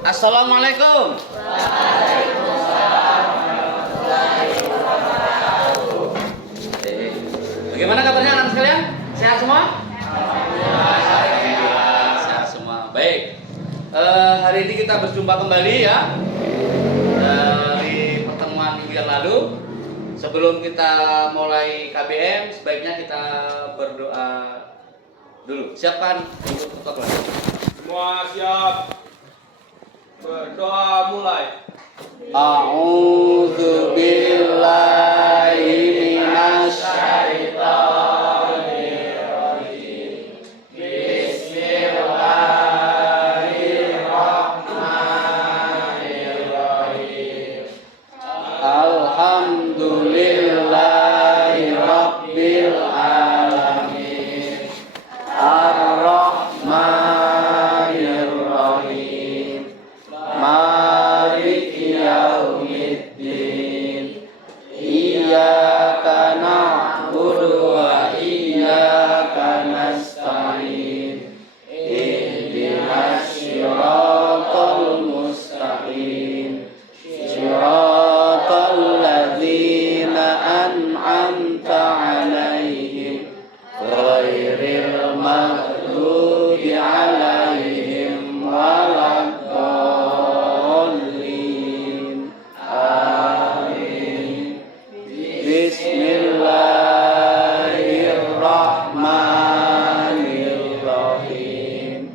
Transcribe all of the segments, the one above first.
Assalamualaikum. Bagaimana kabarnya anak sekalian? Sehat semua? Alhamdulillah, sehat semua. Baik. Hari ini kita berjumpa kembali ya dari pertemuan minggu yang lalu. Sebelum kita mulai KBM, sebaiknya kita berdoa dulu. Siapkan untuk protokol. Semua siap. Berdoa mulai. A'udzu billahi minasy syaithanir rajim. Bismillahirrahmanirrahim. Alhamdulillahi rabbil alamin. Ar-Rahmanir Rahim. Maliki yaumiddin. Iyyaka na'budu wa iyyaka nasta'in. Ihdinas siratal mustaqim. Siratal ladzina an'amta 'alaihim ghairil maghdubi 'alaihim waladdallin. Amin. Bismillahirrahmanirrahim.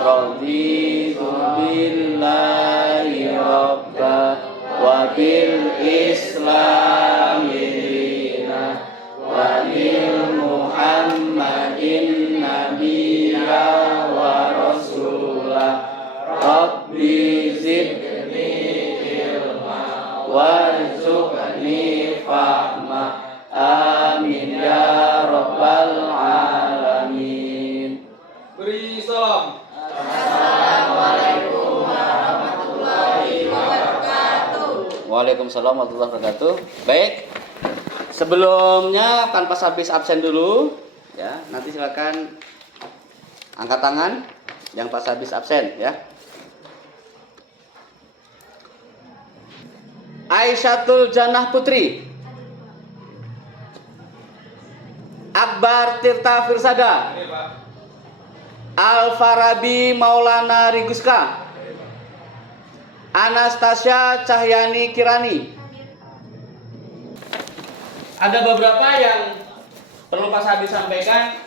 Raditu billahi rabba wa bil islami dina wa bil muhammadin nabiyya wa rasulah. Rabbi zidni ilma warzuqni fahma. Amin ya rabbal alamin. Beri salam. Waalaikumsalam warahmatullahi wabarakatuh. Baik. Sebelumnya tanpa habis absen dulu ya. Nanti silakan angkat tangan yang pas habis absen ya. Aisyatul Jannah Putri, Akbar Tirta Firsada, Ini Pak. Al-Farabi Maulana Riguska, Anastasia Cahyani Kirani. Ada beberapa yang perlu Pak Sabi sampaikan.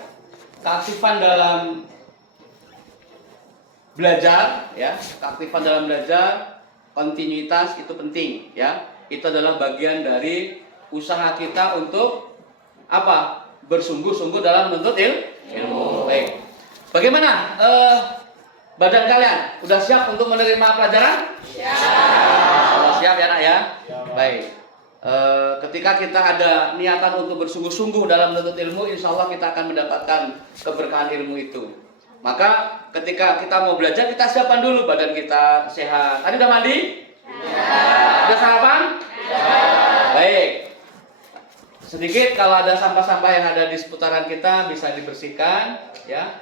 Keaktifan dalam belajar ya, keaktifan dalam belajar, kontinuitas itu penting ya. Itu adalah bagian dari usaha kita untuk apa? Bersungguh-sungguh dalam menuntut ilmu. Baik. Bagaimana badan kalian? Udah siap untuk menerima pelajaran? Siap. Siap ya nak ya? Baik. Ketika kita ada niatan untuk bersungguh-sungguh dalam menuntut ilmu, insya Allah kita akan mendapatkan keberkahan ilmu itu. Maka ketika kita mau belajar, kita siapkan dulu badan kita sehat. Tadi udah mandi? Udah sarapan? Baik. Sedikit kalau ada sampah-sampah yang ada di seputaran kita bisa dibersihkan ya.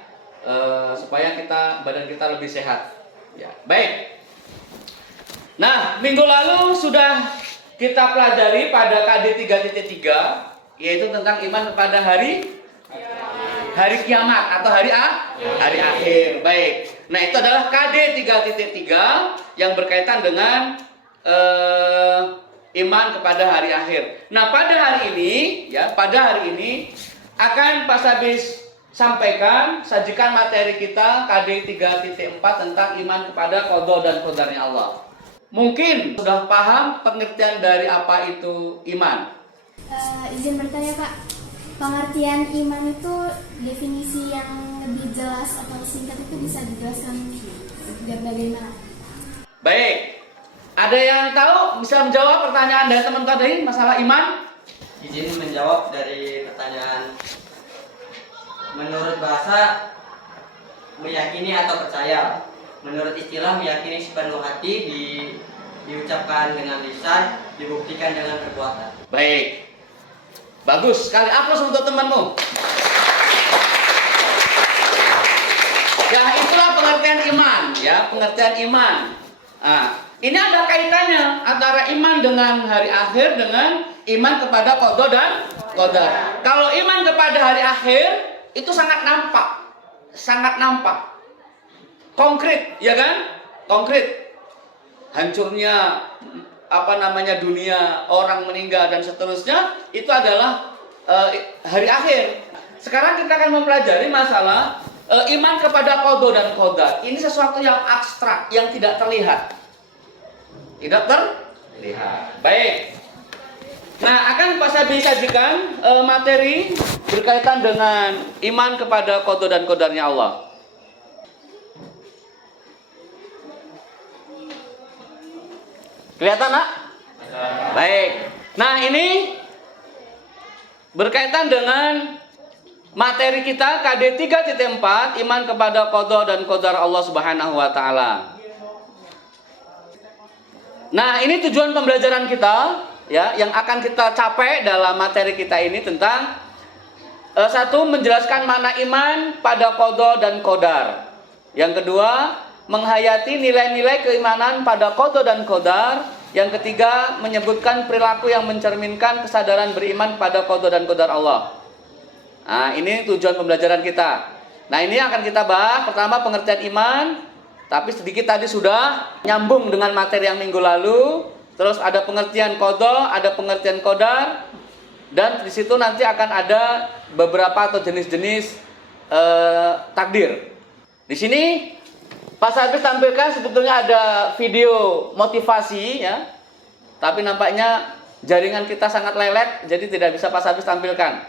Supaya badan kita lebih sehat. Ya, baik. Nah, minggu lalu sudah kita pelajari pada KD 3.3 yaitu tentang iman kepada hari kiamat atau hari akhir. Baik. Nah, itu adalah KD 3.3 yang berkaitan dengan iman kepada hari akhir. Nah, pada hari ini akan Pak Sabis sajikan materi kita KD 3.4 tentang iman kepada qada dan qadarnya Allah. Mungkin sudah paham pengertian dari apa itu iman? Izin bertanya Pak, pengertian iman itu definisi yang lebih jelas atau singkat itu bisa dijelaskan bagaimana? Baik, ada yang tahu bisa menjawab pertanyaan dari teman-teman tadi masalah iman? Izin menjawab dari pertanyaan. Menurut bahasa, meyakini atau percaya. Menurut istilah, meyakini sepenuh hati, diucapkan dengan lisan, dibuktikan dengan perbuatan. Baik, bagus sekali. Aplaus untuk temanmu. Ya, itulah pengertian iman, ya, pengertian iman. Nah, ini ada kaitannya antara iman dengan hari akhir dengan iman kepada qada dan qadar. Kalau iman kepada hari akhir itu sangat nampak, konkret, ya kan? Konkret. Hancurnya dunia, orang meninggal dan seterusnya itu adalah hari akhir. Sekarang kita akan mempelajari masalah iman kepada qada dan qadar. Ini sesuatu yang abstrak, yang tidak terlihat. Tidak terlihat. Baik. Nah, akan saya sajikan materi berkaitan dengan iman kepada qada dan qadarnya Allah. Kelihatan, Nak? Baik. Nah, ini berkaitan dengan materi kita KD 3.4, iman kepada qada dan qadar Allah Subhanahu wa taala. Nah, ini tujuan pembelajaran kita, ya, yang akan kita capai dalam materi kita ini tentang satu, menjelaskan makna iman pada qada dan qadar. Yang kedua, menghayati nilai-nilai keimanan pada qada dan qadar. Yang ketiga, menyebutkan perilaku yang mencerminkan kesadaran beriman pada qada dan qadar Allah. Nah, ini tujuan pembelajaran kita. Nah, ini akan kita bahas. Pertama, pengertian iman. Tapi sedikit tadi sudah nyambung dengan materi yang minggu lalu. Terus ada pengertian qada, ada pengertian qadar. Dan di situ nanti akan ada beberapa atau jenis-jenis takdir. Di sini Pak Sabis tampilkan sebetulnya ada video motivasi, ya. Tapi nampaknya jaringan kita sangat lelet, jadi tidak bisa Pak Sabis tampilkan.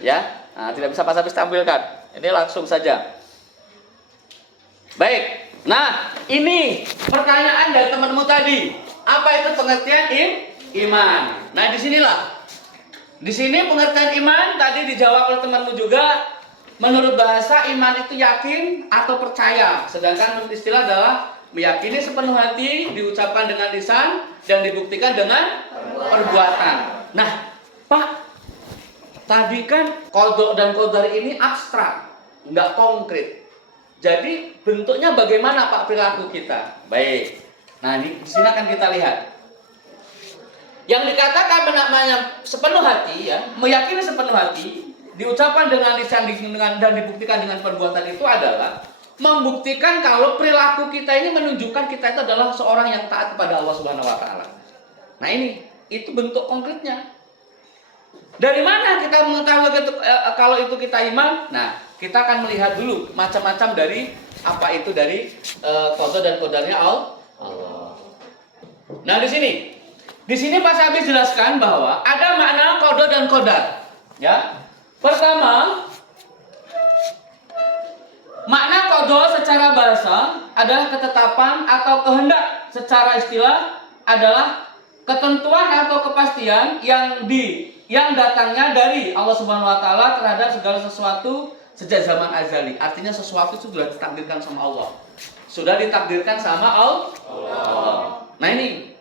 Ya, nah, tidak bisa Pak Sabis tampilkan. Ini langsung saja. Baik. Nah, ini pertanyaan dari temanmu tadi. Apa itu pengertian iman? Nah, disinilah. Di sini pengertian iman tadi dijawab oleh temanmu juga. Menurut bahasa, iman itu yakin atau percaya. Sedangkan menurut istilah adalah meyakini sepenuh hati, diucapkan dengan lisan, dan dibuktikan dengan perbuatan. Nah, Pak, tadi kan qada dan qadar ini abstrak, nggak konkret. Jadi bentuknya bagaimana Pak perilaku kita? Baik. Nah, di sini akan kita lihat. Yang dikatakan namanya sepenuh hati, ya, meyakini sepenuh hati, diucapkan dengan lisan dan dibuktikan dengan perbuatan itu adalah membuktikan kalau perilaku kita ini menunjukkan kita itu adalah seorang yang taat kepada Allah Subhanahu wa taala. Nah, ini itu bentuk konkretnya. Dari mana kita mengetahui kalau itu kita iman? Nah, kita akan melihat dulu macam-macam dari apa itu dari qada dan qadarnya Allah. Nah, di sini Pak Sabis jelaskan bahwa ada makna qada dan qadar. Ya. Pertama, makna qada secara bahasa adalah ketetapan atau kehendak. Secara istilah adalah ketentuan atau kepastian yang datangnya dari Allah Subhanahu wa taala terhadap segala sesuatu sejak zaman azali. Artinya sesuatu itu sudah ditakdirkan sama Allah. Sudah ditakdirkan sama Allah. Nah, ini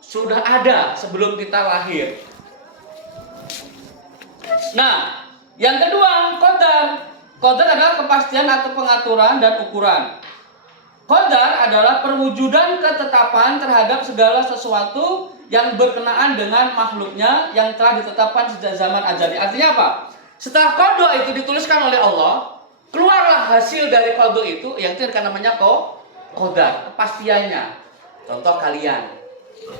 sudah ada sebelum kita lahir. Nah, yang kedua, qadar. Qadar adalah kepastian atau pengaturan dan ukuran. Qadar adalah perwujudan ketetapan terhadap segala sesuatu yang berkenaan dengan makhluknya yang telah ditetapkan sejak zaman azali. Artinya apa? Setelah qada itu dituliskan oleh Allah, keluarlah hasil dari qada itu, yang itu kan namanya qadar, kepastiannya. Contoh kalian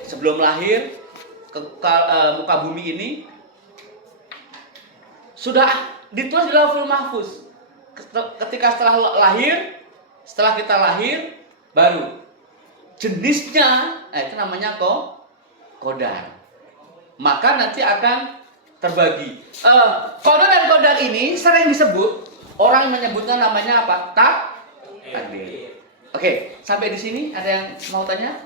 sebelum lahir ke muka bumi ini sudah ditulis di Lauhul Mahfuz. Ketika setelah kita lahir baru jenisnya itu namanya qadar. Maka nanti akan terbagi. Qada dan qadar ini sering disebut, orang menyebutnya namanya apa? Takdir. Oke, sampai di sini ada yang mau tanya?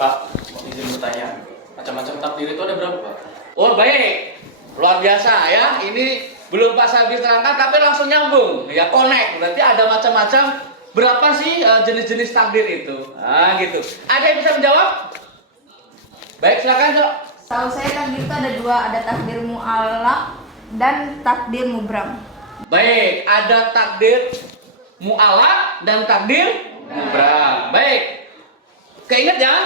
Pak, izin bertanya. Macam-macam takdir itu ada berapa, Pak? Oh, baik. Luar biasa ya. Ini belum Pak Sabis terangkan tapi langsung nyambung. Ya, connect. Berarti ada macam-macam. Berapa sih jenis-jenis takdir itu? Nah, gitu. Ada yang bisa menjawab? Baik, silakan, Cok. Tahu saya takdir itu ada dua, ada takdir mu'allaq dan takdir mubram. Baik, ada takdir mu'allaq dan takdir mubram. Baik. Keinget ya?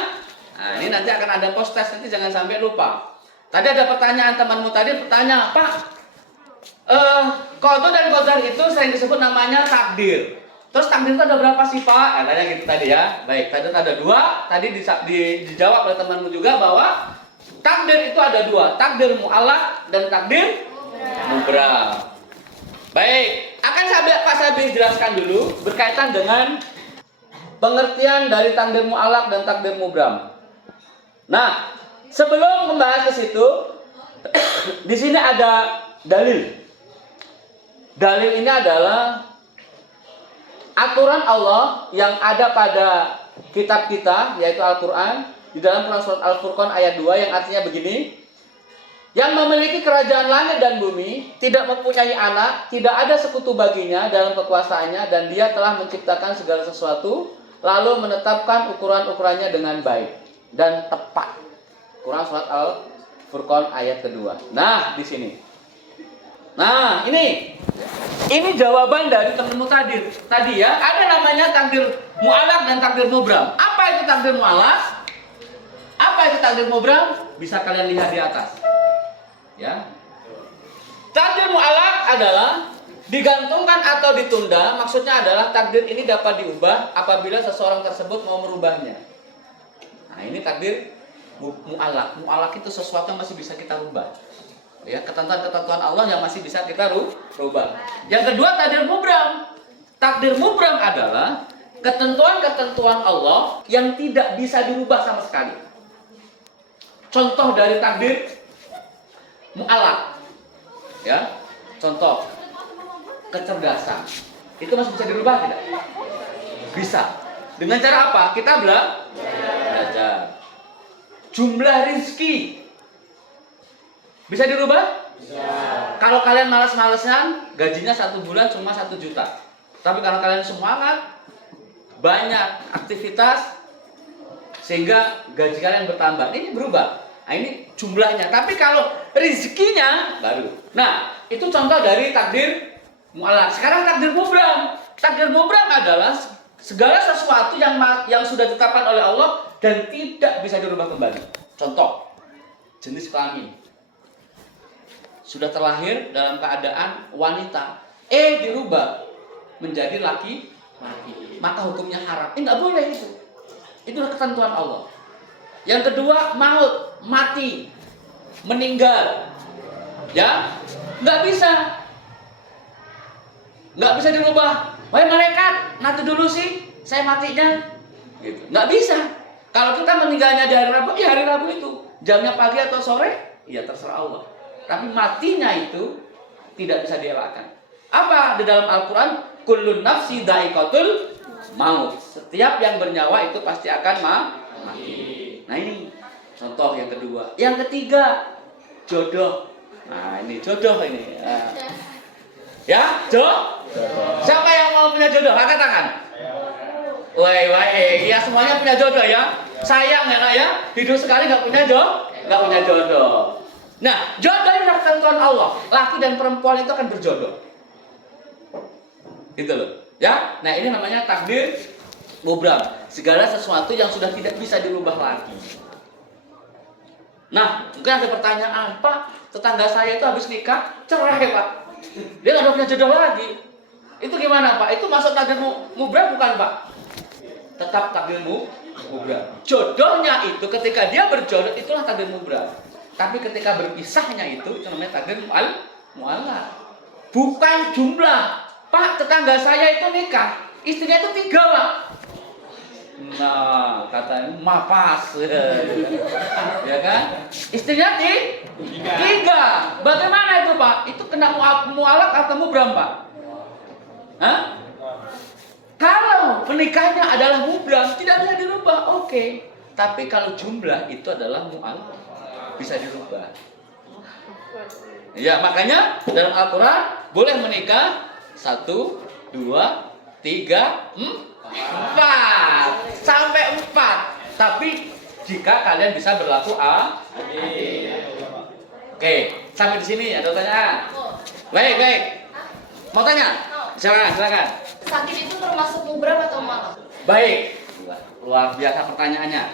Nah, ini nanti akan ada post test, nanti jangan sampai lupa. Tadi ada pertanyaan temanmu tadi bertanya, Pak, qada dan qadar itu sering disebut namanya takdir. Terus takdir itu ada berapa sih, Pak? Tanya gitu tadi ya. Baik, tadi ada 2. Tadi dijawab oleh temanmu juga bahwa takdir itu ada 2, takdir mu'allaq dan takdir mubram. Baik, akan Pak Sabih jelaskan dulu berkaitan dengan pengertian dari takdir mu'allaq dan takdir mubram. Nah, sebelum membahas ke situ, di sini ada dalil. Dalil ini adalah aturan Allah yang ada pada kitab kita, yaitu Al-Quran, di dalam Quran surat Al-Furqan ayat 2 yang artinya begini: yang memiliki kerajaan langit dan bumi, tidak mempunyai anak, tidak ada sekutu baginya dalam kekuasaannya, dan dia telah menciptakan segala sesuatu, lalu menetapkan ukuran-ukurannya dengan baik dan tepat. Quran surat Al-Furqan ayat kedua. Nah, di sini. Nah, ini jawaban dari temanmu tadi ya. Ada namanya takdir mu'allaq dan takdir mubram. Apa itu takdir mu'allaq? Apa itu takdir mubram? Bisa kalian lihat di atas. Ya. Takdir mu'allaq adalah digantungkan atau ditunda. Maksudnya adalah takdir ini dapat diubah apabila seseorang tersebut mau merubahnya. Nah, ini takdir mu'allaq. Mu'allaq itu sesuatu yang masih bisa kita rubah. Ya, ketentuan-ketentuan Allah yang masih bisa kita rubah. Yang kedua, takdir mubram. Takdir mubram adalah ketentuan-ketentuan Allah yang tidak bisa dirubah sama sekali. Contoh dari takdir mu'allaq. Ya, contoh kecerdasan. Itu masih bisa dirubah tidak? Bisa. Dengan cara apa? Kita belajar. Jumlah rizki bisa dirubah? Bisa. Kalau kalian malas-malesan, gajinya 1 bulan cuma 1 juta. Tapi kalau kalian semangat, banyak aktivitas, sehingga gaji kalian bertambah. Ini berubah. Nah, ini jumlahnya. Tapi kalau rezekinya baru. Nah, itu contoh dari takdir mu'allaq. Sekarang takdir mubram. Takdir mubram adalah segala sesuatu yang sudah ditetapkan oleh Allah dan tidak bisa dirubah kembali. Contoh, jenis kelamin. Sudah terlahir dalam keadaan wanita, dirubah menjadi laki, maka hukumnya haram. Nggak boleh itu. Itulah ketentuan Allah. Yang kedua, maut, mati, meninggal, ya, nggak bisa dirubah. Wahai malaikat, nanti dulu sih, saya matinya, gitu. Nggak bisa. Kalau kita meninggalnya di hari Rabu, ya hari Rabu itu, jamnya pagi atau sore, ya terserah Allah. Tapi matinya itu tidak bisa dielakkan. Apa di dalam Al-Quran? Kullun nafsi dha'iqatul maut. Setiap yang bernyawa itu pasti akan mati. Nah, ini contoh yang kedua. Yang ketiga, jodoh. Nah, ini jodoh ini. Ya, jodoh. Siapa yang mau punya jodoh? Angkat tangan. Woi, ya semuanya punya jodoh ya. Sayang ya, nak ya. Hidup sekali nggak punya jodoh. Nah, jodoh ini adalah ketentuan Allah. Laki dan perempuan itu akan berjodoh. Gitu loh. Ya, nah ini namanya takdir mubram. Segala sesuatu yang sudah tidak bisa dirubah lagi. Nah, mungkin ada pertanyaan, Pak, tetangga saya itu habis nikah, cerai, Pak. Dia nggak punya jodoh lagi. Itu gimana, Pak? Itu masuk takdir mubram bukan, Pak? Tetap takdir mubram. Jodohnya itu ketika dia berjodoh, itulah takdir mubram. Tapi ketika berpisahnya itu namanya takdir mu'allaq. Bukan jumlah. Pak, tetangga saya itu nikah, istrinya itu 3, Pak. Nah, katanya mapas. Ya kan? Istrinya 3. Bagaimana itu, Pak? Itu kena mu'allaq atau mubram, Pak? Hah? Kalau pernikahannya adalah mubram, tidak bisa dirubah. Oke. Tapi kalau jumlah itu adalah mu'allaq, bisa dirubah. Ya, makanya dalam Al-Quran boleh menikah 1, 2, 3, 4 sampai 4. Tapi jika kalian bisa berlaku Oke, sampai di sini ada pertanyaan. Baik. Mau tanya? Silakan. Sakit itu termasuk mubram atau mu'allaq? Baik, luar biasa pertanyaannya.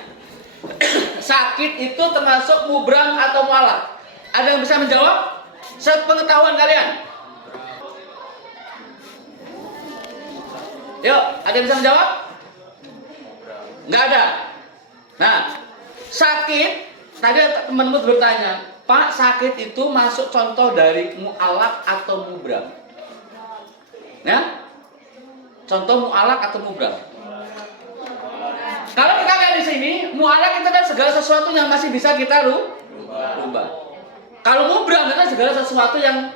Sakit itu termasuk mubram atau mu'alaq? Ada yang bisa menjawab? Sepengetahuan kalian. Yuk, ada yang bisa menjawab? Nggak ada. Nah, sakit, tadi temanmu bertanya, Pak, sakit itu masuk contoh dari mu'alaq atau mubram? Ya? Contoh mu'alaq atau mubram? Kalau kita lihat di sini, mu'alaq itu kan segala sesuatu yang masih bisa kita rubah. Kalau mubram itu kan segala sesuatu yang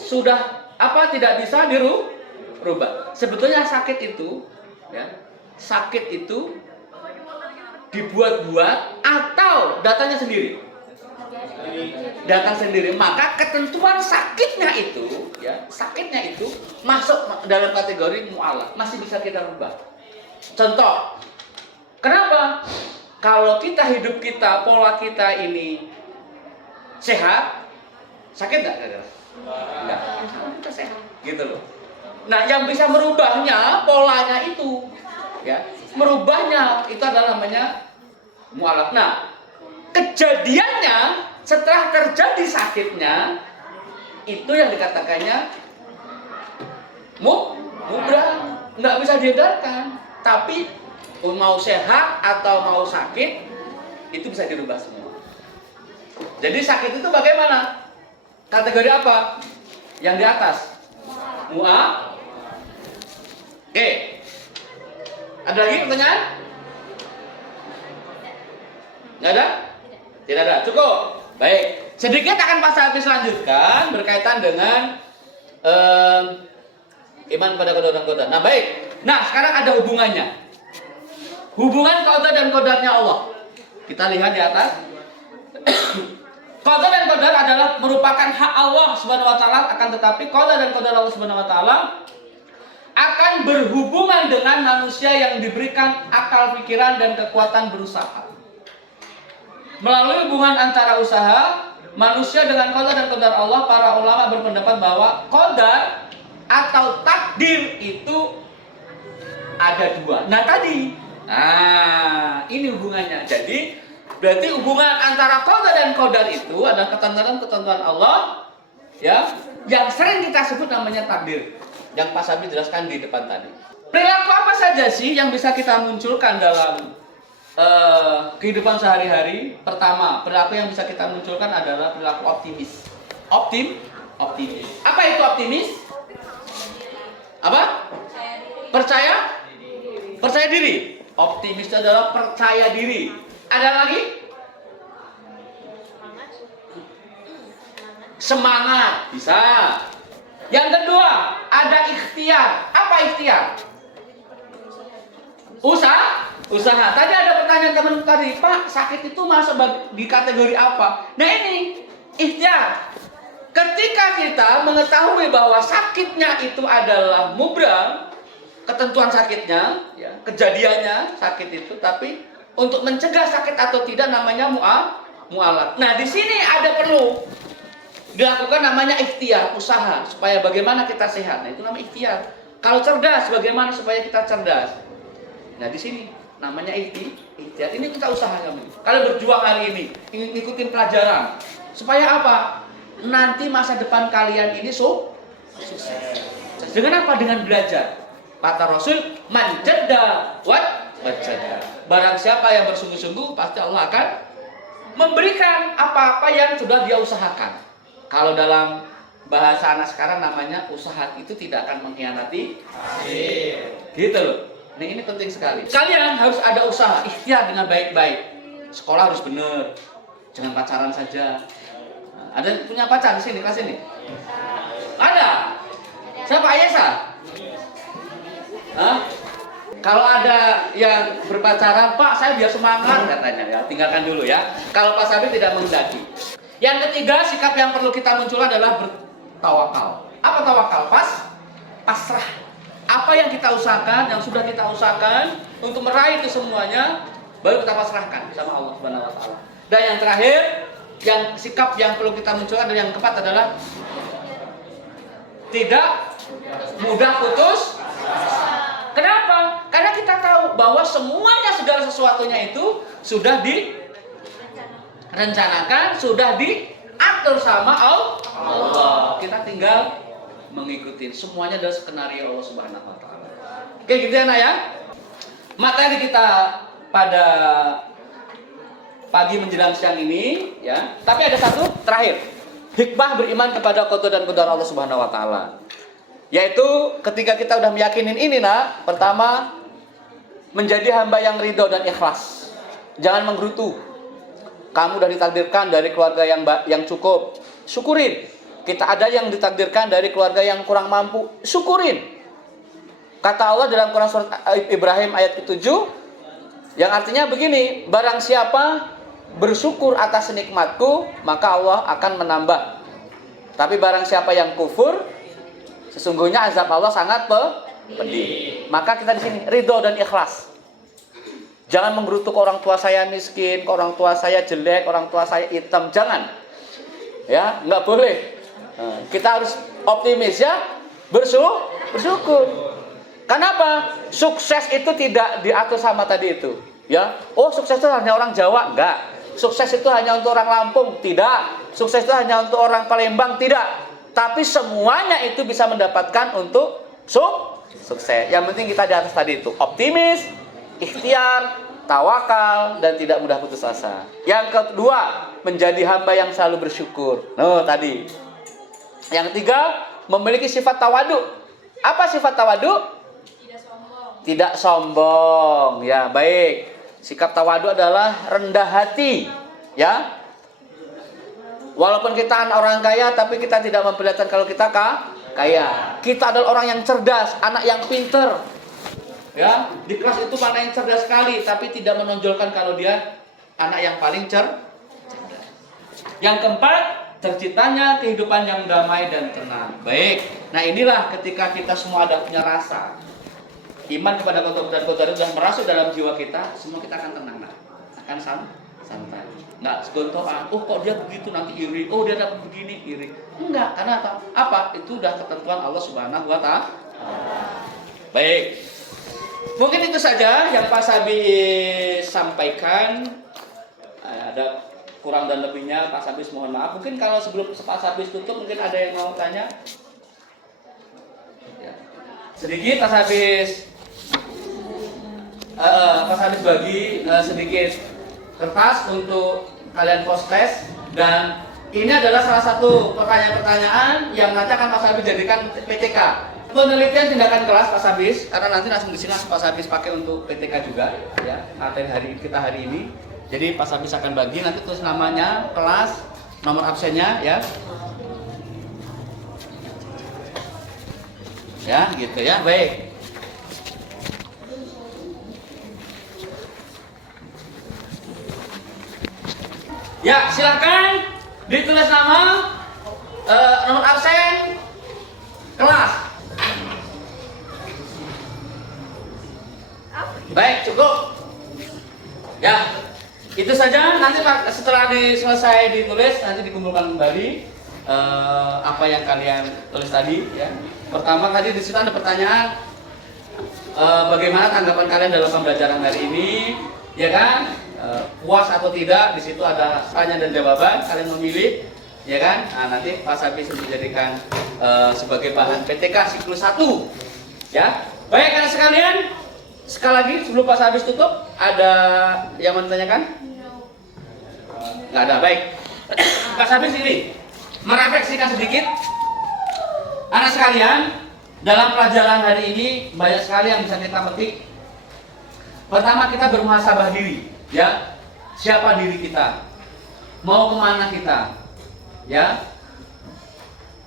sudah tidak bisa dirubah. Sebetulnya sakit itu, ya, sakit itu dibuat-buat atau datanya sendiri. Datang sendiri. Maka ketentuan sakitnya itu, ya, sakitnya itu masuk dalam kategori mu'alaq, masih bisa kita rubah. Contoh, kenapa? Kalau kita hidup kita, pola kita ini sehat, sakit nggak? Enggak. Kita sehat, gitu loh. Nah, yang bisa merubahnya polanya itu, ya, merubahnya itu adalah namanya mu'alaq. Nah, kejadiannya setelah terjadi sakitnya itu yang dikatakannya mubram, nggak bisa diedarkan. Tapi mau sehat atau mau sakit itu bisa dirubah semua. Jadi sakit itu bagaimana? Kategori apa? Yang di atas mu'alaq. Oke. Ada lagi pertanyaan? Nggak ada? Tidak ada. Cukup. Baik. Sedikit akan Pak Sahabi selanjutkan berkaitan dengan iman pada qada dan qadar. Nah, baik. Nah, sekarang ada hubungannya. Hubungan qada dan qadarnya Allah. Kita lihat di atas. Qada dan qadar adalah merupakan hak Allah Subhanahu wa taala, akan tetapi qada dan qadar Allah Subhanahu wa taala akan berhubungan dengan manusia yang diberikan akal pikiran dan kekuatan berusaha. Melalui hubungan antara usaha manusia dengan qada dan qadar Allah, para ulama berpendapat bahwa qadar atau takdir itu ada dua. Nah, ini hubungannya. Jadi, berarti hubungan antara qada dan qadar itu adalah ketentuan Allah, ya, yang sering kita sebut namanya takdir. Yang Pak Sabi jelaskan di depan tadi. Perilaku apa saja sih yang bisa kita munculkan dalam kehidupan sehari-hari? Pertama, perilaku yang bisa kita munculkan adalah perilaku optimis. Optimis. Apa itu optimis? Apa? Percaya diri. Optimis itu adalah percaya diri. Ada lagi? Semangat. Bisa. Yang kedua, ada ikhtiar. Apa ikhtiar? Usaha. Tadi ada pertanyaan teman tadi, Pak, sakit itu masuk di kategori apa? Nah, ini ikhtiar. Ketika kita mengetahui bahwa sakitnya itu adalah mubram, ketentuan sakitnya, ya, kejadiannya sakit itu, tapi untuk mencegah sakit atau tidak namanya mu'alaq. Nah, di sini ada perlu dilakukan namanya ikhtiar, usaha supaya bagaimana kita sehat. Nah, itu namanya ikhtiar. Kalau cerdas, bagaimana supaya kita cerdas. Nah, di sini namanya ikhtiar. Ini kita usahakan. Kalau berjuang hari ini, ngikutin pelajaran, supaya apa? Nanti masa depan kalian ini sukses. Dengan apa? Dengan belajar. Kata Rasul, man jadda wajadda. Barang siapa yang bersungguh-sungguh, pasti Allah akan memberikan apa-apa yang sudah dia usahakan. Kalau dalam bahasa anak sekarang namanya usaha itu tidak akan mengkhianati hasil. Gitu loh. Nah, ini penting sekali. Kalian harus ada usaha, ikhtiar dengan baik-baik. Sekolah harus benar. Jangan pacaran saja. Nah, ada punya pacar di sini, kelas ini? Ada. Siapa? Ayesa? Hah? Kalau ada yang berpacaran, Pak, saya biar semangat katanya, ya, tinggalkan dulu ya. Kalau Pak Sabi tidak menghendaki. Yang ketiga, sikap yang perlu kita munculkan adalah bertawakal. Apa tawakal? Pasrah. Apa yang kita usahakan, yang sudah kita usahakan untuk meraih itu semuanya, baru kita pasrahkan sama Allah Subhanahu wa taala. Dan yang terakhir, yang sikap yang perlu kita munculkan dan yang keempat adalah tidak mudah putus. Kenapa? Karena kita tahu bahwa semuanya segala sesuatunya itu sudah direncanakan, sudah diatur sama Allah. Kita tinggal mengikuti. Semuanya adalah skenario Allah Subhanahu wa taala. Oke, gitu ya, Nak ya. Materi kita pada pagi menjelang siang ini ya. Tapi ada satu terakhir. Hikmah beriman kepada qada dan qadar Allah Subhanahu wa taala. Yaitu ketika kita udah meyakinin ini, Nak, pertama menjadi hamba yang ridho dan ikhlas. Jangan menggerutu. Kamu udah ditakdirkan dari keluarga yang cukup, syukurin. Kita ada yang ditakdirkan dari keluarga yang kurang mampu, syukurin. Kata Allah dalam Quran surat Ibrahim ayat ke-7 yang artinya begini, barang siapa bersyukur atas nikmatku, maka Allah akan menambah. Tapi barang siapa yang kufur, sesungguhnya azab Allah sangat pedih. Maka kita di sini ridho dan ikhlas. Jangan menggerutuk orang tua saya miskin, orang tua saya jelek, orang tua saya hitam, jangan. Ya, nggak boleh. Kita harus optimis ya, bersyukur. Kenapa? Sukses itu tidak diatur sama tadi itu. Ya, oh sukses itu hanya orang Jawa, enggak. Sukses itu hanya untuk orang Lampung, tidak. Sukses itu hanya untuk orang Palembang, tidak. Tapi semuanya itu bisa mendapatkan untuk sukses. Yang penting kita di atas tadi itu optimis, ikhtiar, tawakal, dan tidak mudah putus asa. Yang kedua, menjadi hamba yang selalu bersyukur. Tadi. Yang ketiga, memiliki sifat tawadu. Apa sifat tawadu? Tidak sombong. Ya, baik. Sikap tawadu adalah rendah hati. Ya. Walaupun kita orang kaya, tapi kita tidak memperlihatkan kalau kita kaya. Kita adalah orang yang cerdas, anak yang pinter. Ya, di kelas itu mana yang cerdas sekali, tapi tidak menonjolkan kalau dia anak yang paling cerdas. Yang keempat, terciptanya kehidupan yang damai dan tenang. Baik. Nah, inilah ketika kita semua ada punya rasa iman kepada qada dan qadar sudah merasuk dalam jiwa kita, semua kita akan tenang, akan santai. Nggak segontoan, oh kok dia begitu nanti iri, oh dia dapat begini iri. Enggak, karena apa? Itu udah ketentuan Allah Subhanahu wa taala. Baik. Mungkin itu saja yang Pak Sabi sampaikan. Ada kurang dan lebihnya Pak Sabis mohon maaf. Mungkin kalau sebelum Pak Sabis tutup mungkin ada yang mau tanya. Ya. Sedikit Pak Sabis. Pak Sabis bagi sedikit kertas untuk kalian post-test, dan ini adalah salah satu pertanyaan-pertanyaan yang nanti akan Pak Sabis jadikan PTK. Penelitian tindakan kelas Pak Sabis, karena nanti langsung di sini Pak Sabis pakai untuk PTK juga ya, materi kita hari ini. Jadi Pak Sabis akan bagi, nanti tulis namanya, kelas, nomor absennya ya. Ya, gitu ya. Baik. Ya, silakan ditulis nama, nomor absen, kelas. Baik, cukup. Ya, itu saja. Nanti Pak, setelah selesai ditulis, nanti dikumpulkan kembali apa yang kalian tulis tadi. Ya. Pertama tadi di situ ada pertanyaan, bagaimana tanggapan kalian dalam pembelajaran hari ini, ya kan? Puas atau tidak? Di situ ada tanya dan jawaban. Kalian memilih, ya kan? Nah, nanti Pak Sabis menjadikan sebagai bahan PTK siklus 1. Ya, baik anak sekalian. Sekali lagi sebelum Pak Sabis tutup, ada yang mau ditanyakan? Nggak ada, baik. Pak Sabis ini merefleksikan sedikit. Anak sekalian, dalam pelajaran hari ini banyak sekali yang bisa kita petik. Pertama, kita bermuhasabah diri, ya. Siapa diri kita? Mau kemana kita? Ya.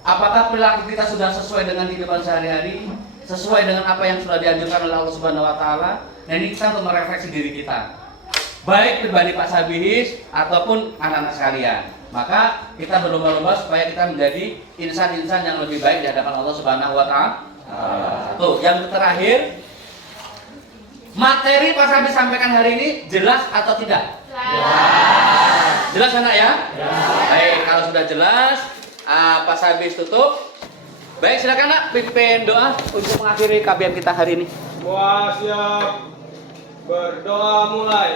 Apakah perilaku kita sudah sesuai dengan kehidupan sehari-hari? Sesuai dengan apa yang sudah dianjurkan oleh Allah Subhanahu wa taala? Nah, ini kita untuk merefleksi diri kita. Baik pribadi Pak Sabis ataupun anak-anak sekalian. Maka kita berlomba-lomba supaya kita menjadi insan-insan yang lebih baik di hadapan Allah Subhanahu wa taala. Tuh, yang terakhir, materi Pak Sabis sampaikan hari ini jelas atau tidak? Jelas. Jelas anak ya? Baik, kalau sudah jelas, Pak Sabis tutup. Baik, silakan nak pimpin doa untuk mengakhiri KBM kita hari ini. Wah, siap. Berdoa mulai.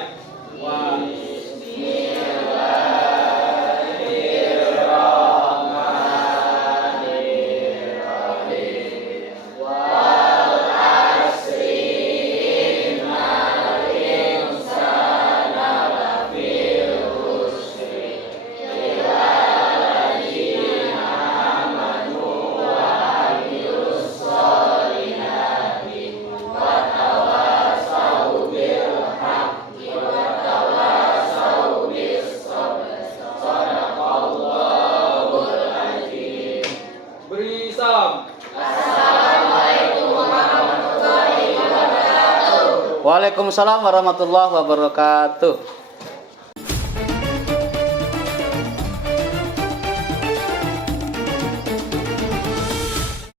Beri salam. Waalaikumsalam warahmatullahi wabarakatuh.